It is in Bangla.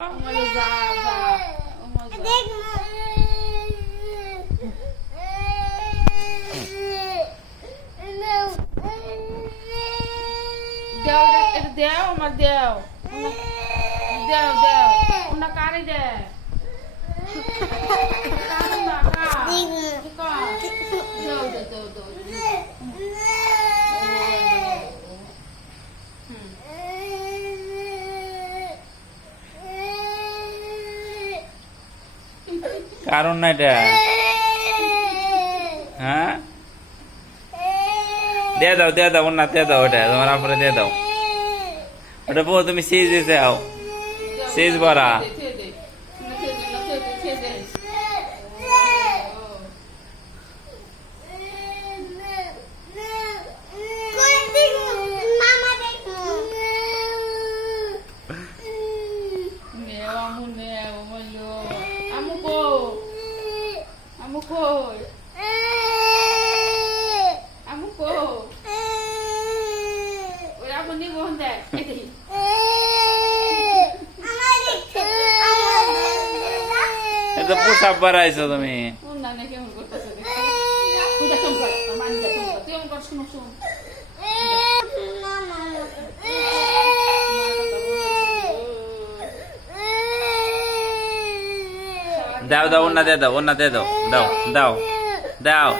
আমারে যা যা আমার যা। দেখ দেও এটা দেও আমার দেও দেও দেও ওনা কারে দে কারে না কা কা দেও দেও দেও দেও কারণ না এটা হ্যাঁ দিয়ে দাও ওর না দিয়ে দাও ওটা তোমার আপরে দিয়ে দাও ওটা বউ তুমি সিজ দিতে আও সিজ ভরা এটা পোশাক বাড়াইছো তুমি দাও ওর না দিয়ে দাও দাও দাও